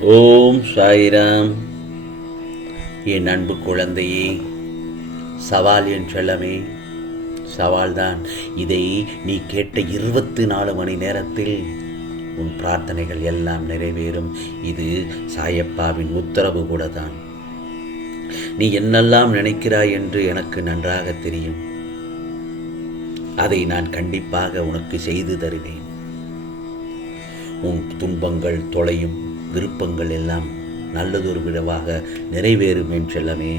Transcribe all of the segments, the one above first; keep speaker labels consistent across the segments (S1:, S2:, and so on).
S1: ஓம் சாயிராம். என் அன்பு குழந்தையே சவால் என் செல்லமே சவால்தான். இதை நீ கேட்ட இருபத்தி நாலு மணி நேரத்தில் உன் பிரார்த்தனைகள் எல்லாம் நிறைவேறும். இது சாயப்பாவின் உத்தரவு கூட தான் நீ என்னெல்லாம் நினைக்கிறாய் என்று எனக்கு நன்றாக தெரியும். அதை நான் கண்டிப்பாக உனக்கு செய்து தருவேன். உன் துன்பங்கள் தொலையும் விருப்பங்கள் எல்லாம் நல்லதொரு விடவாக நிறைவேறும் என் செல்லமே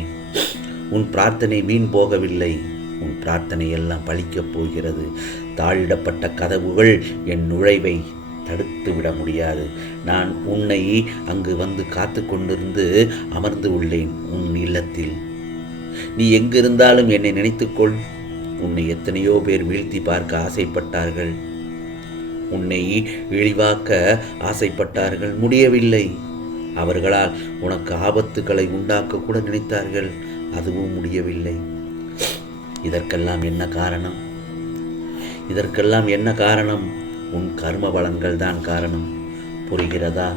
S1: உன் பிரார்த்தனை வீண் போகவில்லை. உன் பிரார்த்தனை எல்லாம் பழிக்கப் போகிறது. தாழிடப்பட்ட கதவுகள் என் நுழைவை தடுத்து விட முடியாது. நான் உன்னை அங்கு வந்து காத்து கொண்டிருந்து அமர்ந்து உள்ளேன் உன் இல்லத்தில். நீ எங்கிருந்தாலும் என்னை நினைத்துக்கொள். உன்னை எத்தனையோ பேர் வீழ்த்தி பார்க்க ஆசைப்பட்டார்கள். உன்னை இழிவாக்க ஆசைப்பட்டார்கள். முடியவில்லை. அவர்களால் உனக்கு ஆபத்துக்களை உண்டாக்க கூட நினைத்தார்கள். அதுவும் முடியவில்லை. இதற்கெல்லாம் என்ன காரணம்? இதற்கெல்லாம் என்ன காரணம்? உன் கர்ம பலன்கள் தான் காரணம். புரிகிறதா?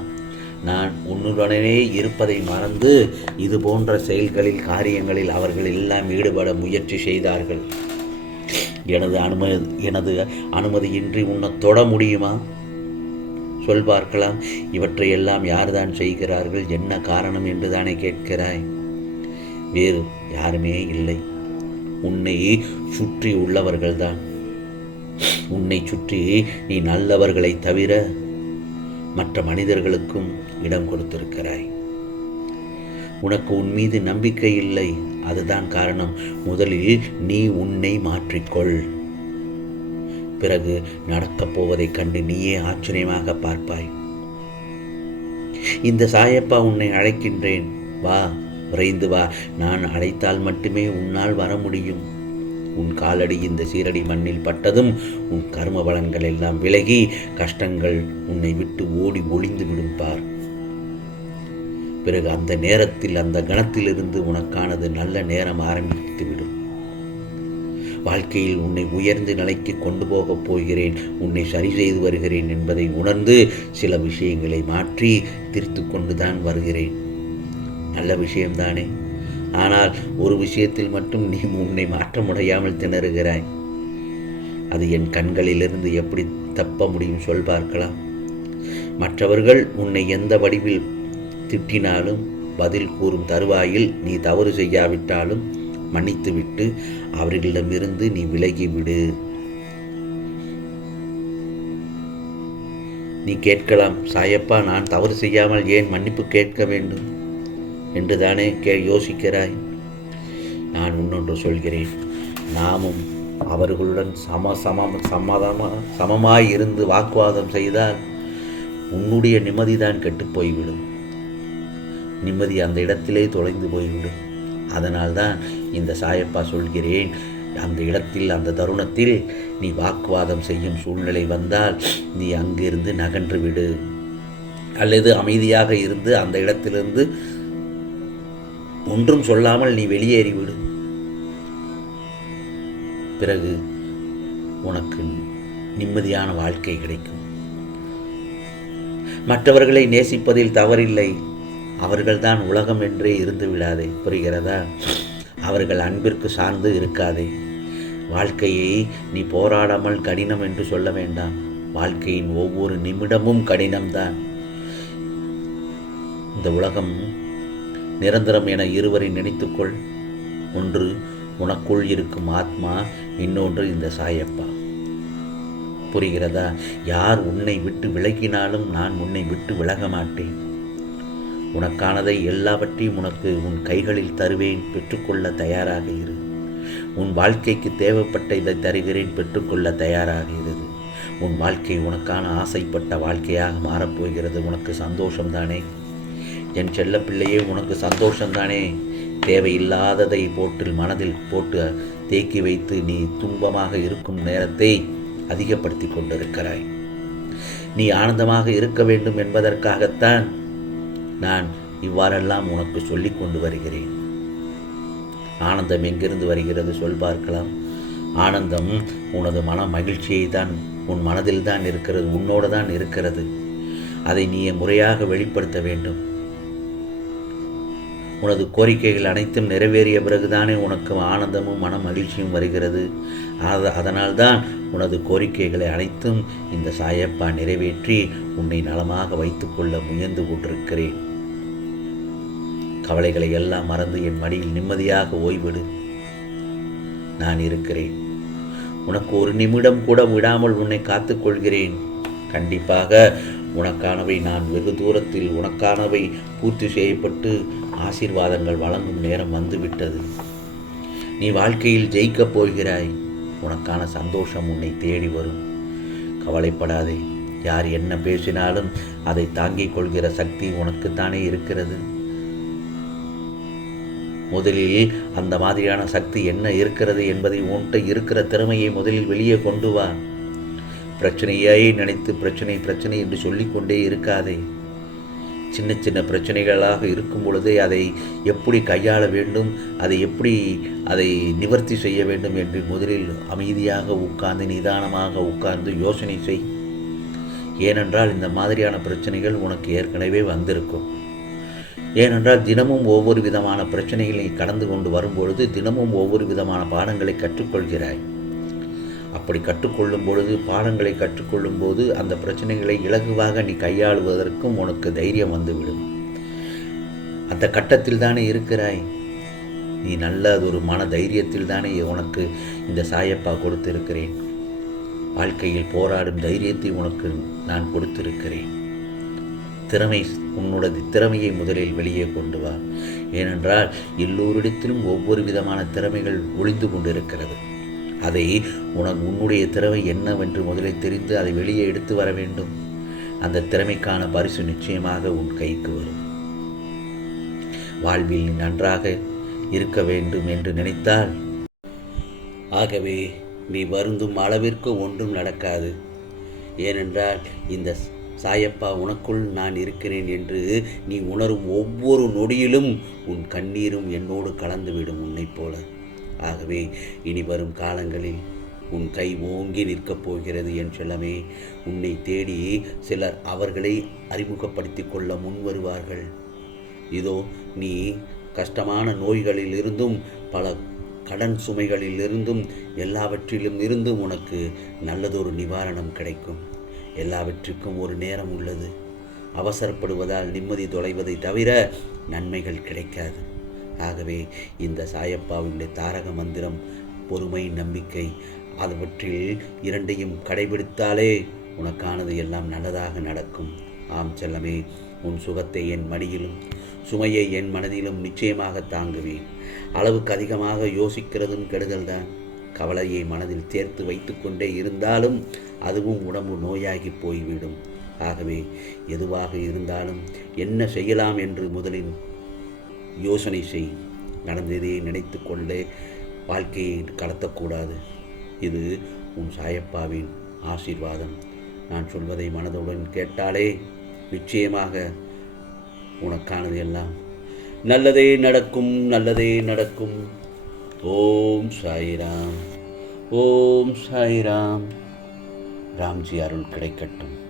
S1: நான் உன்னுடனே இருப்பதை மறந்து இது போன்ற செயல்களில் காரியங்களில் அவர்கள் எல்லாம் ஈடுபட முயற்சி செய்தார்கள். எனது அனுமதி எனது அனுமதியின்றி உன்னை தொட முடியுமா? சொல் பார்க்கலாம். இவற்றையெல்லாம் யார்தான் செய்கிறார்கள்? என்ன காரணம் என்று தானே கேட்கிறாய். வேறு யாருமே இல்லை. உன்னை சுற்றி உள்ளவர்கள்தான். உன்னை சுற்றி நீ நல்லவர்களை தவிர மற்ற மனிதர்களுக்கும் இடம் கொடுத்திருக்கிறாய். உனக்கு உன் மீது நம்பிக்கை இல்லை. அதுதான் காரணம். முதலில் நீ உன்னை மாற்றிக்கொள். பிறகு நடக்கப் போவதைக் கண்டு நீயே ஆச்சரியமாக பார்ப்பாய். இந்த சாயப்பா உன்னை அழைக்கின்றேன். வா விரைந்து வா. நான் அழைத்தால் மட்டுமே உன்னால் வர முடியும். உன் காலடி இந்த சீரடி மண்ணில் பட்டதும் உன் கர்ம பலன்கள் எல்லாம் விலகி கஷ்டங்கள் உன்னை விட்டு ஓடி ஒளிந்து விடும் பார். பிறகு அந்த நேரத்தில் அந்த கணத்திலிருந்து உனக்கானது நல்ல நேரம் ஆரம்பித்துவிடும். வாழ்க்கையில் உன்னை உயர்ந்த நிலைக்கு கொண்டு போகப் போகிறேன் உன்னை சரி செய்து வருகிறேன் என்பதை உணர்ந்து சில விஷயங்களை மாற்றி திருத்து கொண்டுதான் வருகிறேன். நல்ல விஷயம்தானே? ஆனால் ஒரு விஷயத்தில் மட்டும் நீ உன்னை மாற்ற முடியாமல் திணறுகிறாய். அது என் கண்களிலிருந்து எப்படி தப்ப முடியும் சொல் பார்க்கலாம் மற்றவர்கள் உன்னை எந்த வடிவில் திட்டினாலும் பதில் கூறும் தருவாயில் நீ தவறு செய்யாவிட்டாலும் மன்னித்துவிட்டு அவர்களிடமிருந்து நீ விலகிவிடு. நீ கேட்கலாம் சாயப்பா நான் தவறு செய்யாமல் ஏன் மன்னிப்பு கேட்க வேண்டும் என்று தானே கே யோசிக்கிறாய். நான் இன்னொன்று சொல்கிறேன். நாமும் அவர்களுடன் சம சமம் சமாதமாக சமமாய் இருந்து வாக்குவாதம் செய்தால் உன்னுடைய நிம்மதிதான் கெட்டுப் போய்விடும். நிம்மதி அந்த இடத்திலே தொலைந்து போய்விடும். அதனால்தான் இந்த சாயப்பா சொல்கிறேன் அந்த இடத்தில் அந்த தருணத்தில் நீ வாக்குவாதம் செய்யும் சூழ்நிலை வந்தால் நீ அங்கிருந்து நகன்று விடு. அல்லது அமைதியாக இருந்து அந்த இடத்திலிருந்து ஒன்றும் சொல்லாமல் நீ வெளியேறிவிடு பிறகு உனக்கு நிம்மதியான வாழ்க்கை கிடைக்கும். மற்றவர்களை நேசிப்பதில் தவறில்லை. அவர்கள்தான் உலகம் என்றே இருந்து விடாதே. புரிகிறதா? அவர்கள் அன்பிற்கு சார்ந்து இருக்காதே. வாழ்க்கையை நீ போராடாமல் கடினம் என்று சொல்ல வேண்டாம். வாழ்க்கையின் ஒவ்வொரு நிமிடமும் கடினம்தான். இந்த உலகம் நிரந்தரம் என இருவரை நினைத்துக்கொள். ஒன்று உனக்குள் இருக்கும் ஆத்மா இன்னொன்று இந்த சாயப்பா. புரிகிறதா? யார் உன்னை விட்டு விலகினாலும் நான் உன்னை விட்டு விலக மாட்டேன். உனக்கானதை எல்லாவற்றையும் உனக்கு உன் கைகளில் தருவேன் பெற்றுக்கொள்ள தயாராக இரு. உன் வாழ்க்கைக்கு தேவைப்பட்ட இதை தருகிறேன் பெற்றுக்கொள்ள தயாராக இருது உன் வாழ்க்கை உனக்கான ஆசைப்பட்ட வாழ்க்கையாக மாறப்போகிறது உனக்கு சந்தோஷம்தானே? என் செல்ல பிள்ளையே உனக்கு சந்தோஷம்தானே? தேவையில்லாததை போட்டில் மனதில் போட்டு தேக்கி வைத்து நீ துன்பமாக இருக்கும் நேரத்தை அதிகப்படுத்தி கொண்டிருக்கிறாய். நீ ஆனந்தமாக இருக்க வேண்டும் என்பதற்காகத்தான் நான் இவ்வாறெல்லாம் உனக்கு சொல்லிக் கொண்டு வருகிறேன். ஆனந்தம் எங்கிருந்து வருகிறது சொல் பார்க்கலாம். ஆனந்தம் உனது மன மகிழ்ச்சியை தான் உன் மனதில் தான் இருக்கிறது உன்னோடு தான் இருக்கிறது. அதை நீ முறையாக வெளிப்படுத்த வேண்டும். உனது கோரிக்கைகள் அனைத்தும் நிறைவேறிய பிறகுதானே உனக்கு ஆனந்தமும் மன மகிழ்ச்சியும் வருகிறது. அதனால்தான் உனது கோரிக்கைகளை அனைத்தும் இந்த சாயப்பா நிறைவேற்றி உன்னை நலமாக வைத்துக்கொள்ள முயன்று கொண்டிருக்கிறேன். கவலைகளை எல்லாம் மறந்து என் மடியில் நிம்மதியாக ஓய்விடு. நான் இருக்கிறேன். உனக்கு ஒரு நிமிடம் கூட விடாமல் உன்னை காத்துக்கொள்கிறேன் கண்டிப்பாக உனக்கானவை நான் வெகு தூரத்தில் உனக்கானவை பூர்த்தி செய்யப்பட்டு ஆசீர்வாதங்கள் வழங்கும் நேரம் வந்துவிட்டது. நீ வாழ்க்கையில் ஜெயிக்கப் போகிறாய். உனக்கான சந்தோஷம் உன்னை தேடி வரும். கவலைப்படாதே. யார் என்ன பேசினாலும் அதை தாங்கிக் கொள்கிற சக்தி உனக்குத்தானே இருக்கிறது. முதலில் அந்த மாதிரியான சக்தி என்ன இருக்கிறது என்பதை உன்கிட்ட இருக்கிற திறமையை முதலில் வெளியே கொண்டு வா. பிரச்சனையே நினைத்து பிரச்சனை பிரச்சனை என்று சொல்லிக்கொண்டே இருக்காதே. சின்ன சின்ன பிரச்சனைகளாக இருக்கும் பொழுதே அதை எப்படி கையாள வேண்டும் அதை எப்படி அதை நிவர்த்தி செய்ய வேண்டும் என்று முதலில் அமைதியாக உட்கார்ந்து நிதானமாக உட்கார்ந்து யோசனை செய். ஏனென்றால் இந்த மாதிரியான பிரச்சனைகள் உனக்கு ஏற்கனவே வந்திருக்கும். ஏனென்றால் தினமும் ஒவ்வொரு விதமான பிரச்சனைகளை கடந்து கொண்டு வரும்பொழுது தினமும் ஒவ்வொரு விதமான பாடங்களை கற்றுக்கொள்கிறாய். அப்படி கற்றுக்கொள்ளும் பொழுது பாடங்களை கற்றுக்கொள்ளும் போது அந்த பிரச்சனைகளை இலகுவாக நீ கையாளுவதற்கும் உனக்கு தைரியம் வந்துவிடும். அந்த கட்டத்தில் தானே இருக்கிறாய். நீ நல்ல ஒரு மன தைரியத்தில் தானே உனக்கு இந்த சாயப்பா கொடுத்திருக்கிறேன். வாழ்க்கையில் போராடும் தைரியத்தை உனக்கு நான் கொடுத்திருக்கிறேன். திறமை உன்னோட திறமையை முதலில் வெளியே கொண்டு வா. ஏனென்றால் எல்லோரிடத்திலும் ஒவ்வொரு விதமான திறமைகள் ஒளிந்து கொண்டிருக்கிறது. அதை உனக்கு உன்னுடைய திறமை என்னவென்று முதலில் தெரிந்து அதை வெளியே எடுத்து வர வேண்டும். அந்த திறமைக்கான பரிசு நிச்சயமாக உன் கைக்கு வரும். வாழ்வில் நீ நன்றாக இருக்க வேண்டும் என்று நினைத்தால் ஆகவே நீ வருந்தும் அளவிற்கு ஒன்றும் நடக்காது. ஏனென்றால் இந்த சாயப்பா உனக்குள் நான் இருக்கிறேன் என்று நீ உணரும் ஒவ்வொரு நொடியிலும் உன் கண்ணீரும் என்னோடு கலந்துவிடும் உன்னைப் போல. ஆகவே இனி வரும் காலங்களில் உன் கை ஓங்கி நிற்கப் போகிறது என் செல்லமே. உன்னை தேடி சிலர் அவர்களை அறிமுகப்படுத்திக் கொள்ள முன் வருவார்கள். இதோ நீ கஷ்டமான நோய்களில் இருந்தும் பல கடன் சுமைகளில் இருந்தும் எல்லாவற்றிலும் இருந்தும் உனக்கு நல்லதொரு நிவாரணம் கிடைக்கும். எல்லாவற்றுக்கும் ஒரு நேரம் உள்ளது. அவசரப்படுவதால் நிம்மதி தொலைவதை தவிர நன்மைகள் கிடைக்காது. ஆகவே இந்த சாயப்பாவினுடைய தாரக மந்திரம் பொறுமை நம்பிக்கை அதுவற்றில் இரண்டையும் கடைபிடித்தாலே உனக்கானது எல்லாம் நல்லதாக நடக்கும். ஆம் செல்லமே உன் சுகத்தை என் மடியிலும் சுமையை என் மனதிலும் நிச்சயமாக தாங்குவேன். அளவுக்கு அதிகமாக யோசிக்கிறதும் கெடுதல் தான் கவலையை மனதில் சேர்த்து வைத்துக்கொண்டே இருந்தாலும் அதுவும் உடம்பு நோயாகி போய்விடும். ஆகவே எதுவாக இருந்தாலும் என்ன செய்யலாம் என்று முதலில் யோசனை செய். நடந்ததை நினைத்து கொண்டே வாழ்க்கையை கடத்தக்கூடாது. இது உன் சாயப்பாவின் ஆசீர்வாதம். நான் சொல்வதை மனதுடன் கேட்டாலே நிச்சயமாக உனக்கானது எல்லாம். நல்லதே நடக்கும் நல்லதே நடக்கும். ஓம் சாய்ராம். ஓம் சாய்ராம். ராம்ஜி அருள் கிடைக்கட்டும்.